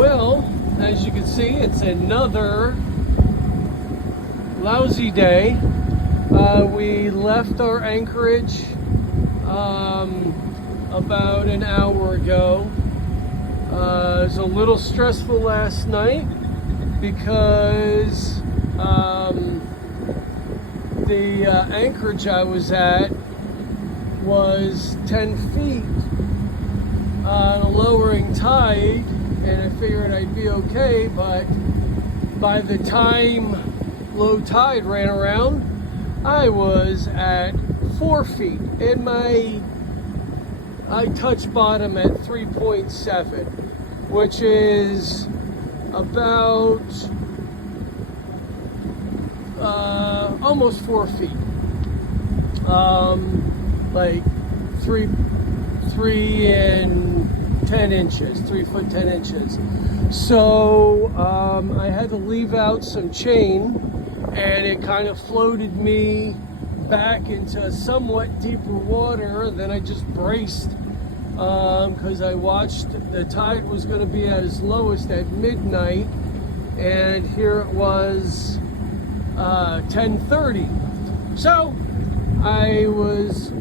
Well, as you can see, it's another lousy day. We left our anchorage about an hour ago. It was a little stressful last night because the anchorage I was at was 10 feet on a lowering tide, and I figured I'd be okay, but by the time low tide ran around, I was at 4 feet, and I touched bottom at 3.7, which is about almost 4 feet, like 3 and 10 inches, 3 foot 10 inches. So I had to leave out some chain, and it kind of floated me back into somewhat deeper water. Then I just braced because I watched the tide was going to be at its lowest at midnight, and here it was 10:30. So I was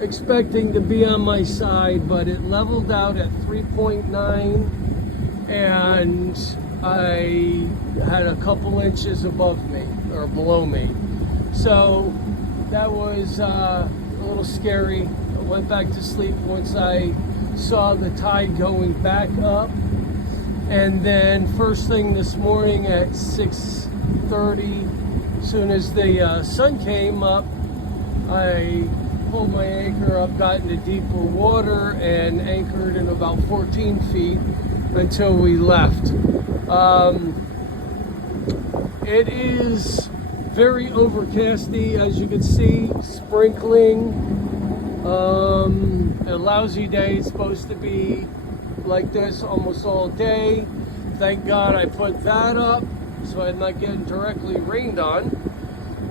expecting to be on my side, but it leveled out at 3.9, and I had a couple inches above me or below me. So that was a little scary. I went back to sleep once I saw the tide going back up, and then first thing this morning at 6:30, as soon as the sun came up, I pulled my anchor up, got into deeper water, and anchored in about 14 feet until we left. It is very overcasty, as you can see, sprinkling. A lousy day. It's supposed to be like this almost all day. Thank God I put that up so I'm not getting directly rained on.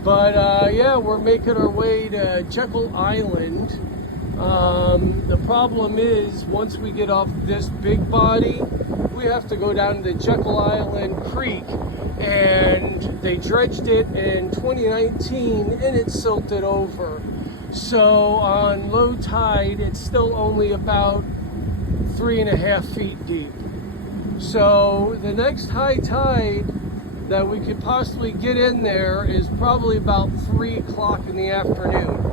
But yeah, we're making our way to Jekyll Island. The problem is, once we get off this big body, we have to go down to Jekyll Island Creek, and they dredged it in 2019 and it silted over. So on low tide, it's still only about 3.5 feet deep. So the next high tide that we could possibly get in there is probably about 3 o'clock in the afternoon.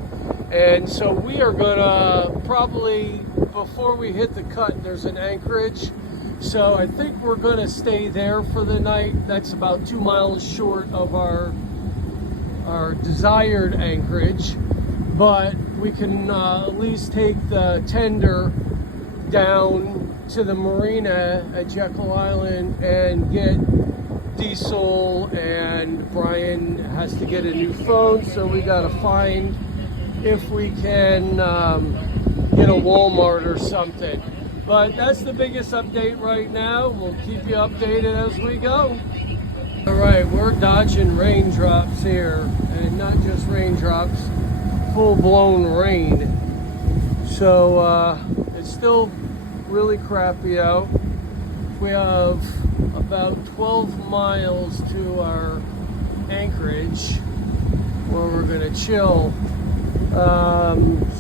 And so we are gonna probably, before we hit the cut, there's an anchorage. So I think we're gonna stay there for the night. That's about 2 miles short of our desired anchorage. But we can at least take the tender down to the marina at Jekyll Island and get diesel, and Brian has to get a new phone, so we gotta find if we can get a Walmart or something. But that's the biggest update right now. We'll keep you updated as we go. All right, we're dodging raindrops here, and not just raindrops, full-blown rain. So it's still really crappy out. We have about 12 miles to our anchorage where we're gonna chill.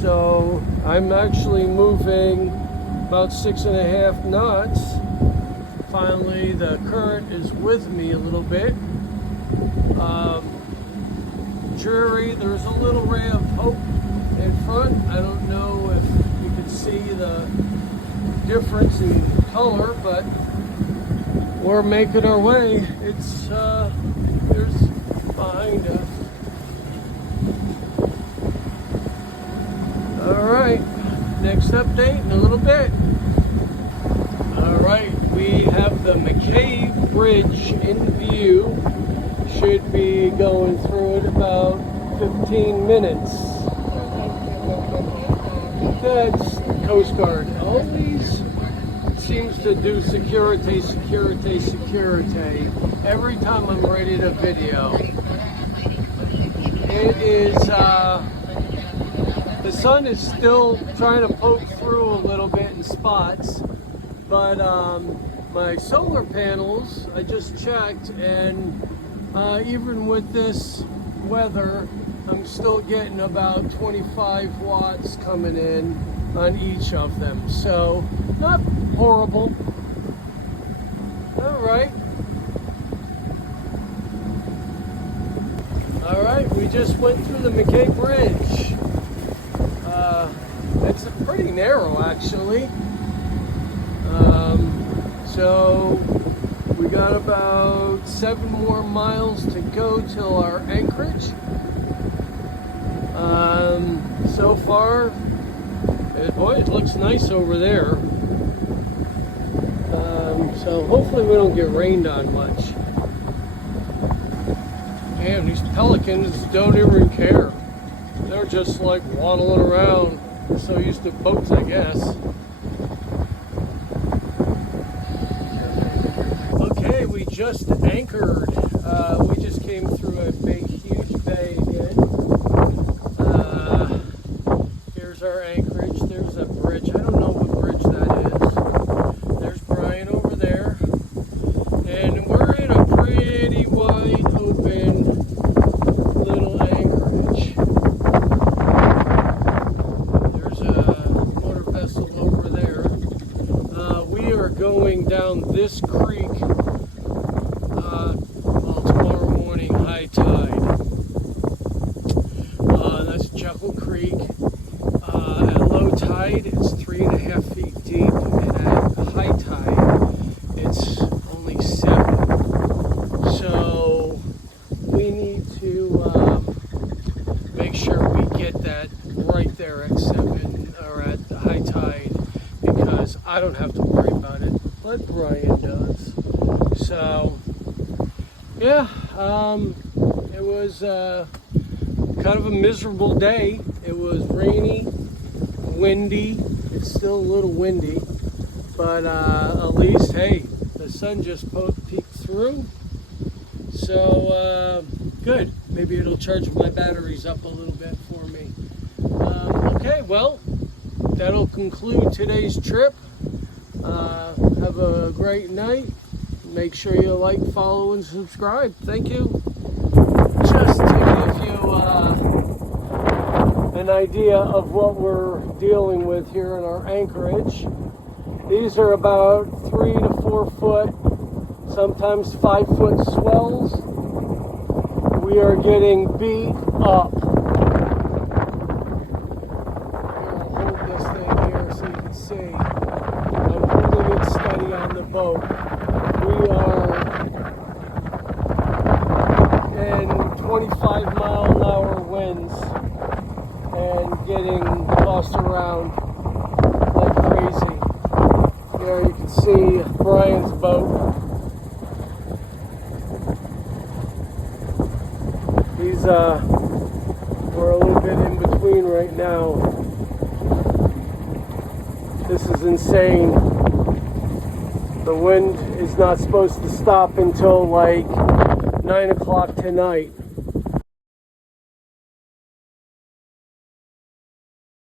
So I'm actually moving about 6.5 knots. Finally, the current is with me a little bit. Dreary, there's a little ray of hope in front. I don't know if you can see the difference in color, but we're making our way. It's there's behind us. All right, next update in a little bit. All right, we have the McCabe Bridge in view. Should be going through it about 15 minutes. That's Coast Guard. Always seems to do security every time I'm ready to video. It is the sun is still trying to poke through a little bit in spots, but my solar panels, I just checked, and even with this weather, I'm still getting about 25 watts coming in on each of them. So, not horrible. Alright. Alright, we just went through the McKay Bridge. It's pretty narrow, actually. So we got about 7 more miles to go till our anchorage. So far, boy, it looks nice over there. So hopefully we don't get rained on much. Damn, these pelicans don't even care. They're just like waddling around. They're so used to boats, I guess. Okay, we just anchored. We just came through a big, huge bay again. Here's our anchorage. There's a bridge. I don't know what bridge that is. There's Brian over there. And we're in a pretty wide open little anchorage. There's a motor vessel over there. We are going down this creek tomorrow morning, high tide. That's Jekyll Creek. At low tide, it's 3.5 feet deep, and at high tide, it's only 7. So we need to make sure we get that right there at 7 or at the high tide, because I don't have to worry about it, but Brian does. So yeah, it was kind of a miserable day. It was rainy, windy. It's still a little windy, but at least, hey, the sun just peeked through. So good. Maybe it'll charge my batteries up a little bit for me. Okay, well, that'll conclude today's trip. Have a great night. Make sure you like, follow, and subscribe. Thank you. Just to give you an idea of what we're dealing with here in our anchorage. These are about 3 to 4 foot, sometimes 5 foot swells. We are getting beat up. I'll hold this thing here so you can see. I'm holding it steady on the boat. We are in 25-mile-an-hour winds and getting tossed around like crazy. There you can see Brian's boat. We're a little bit in between right now. This is insane. The wind is not supposed to stop until like 9 o'clock tonight.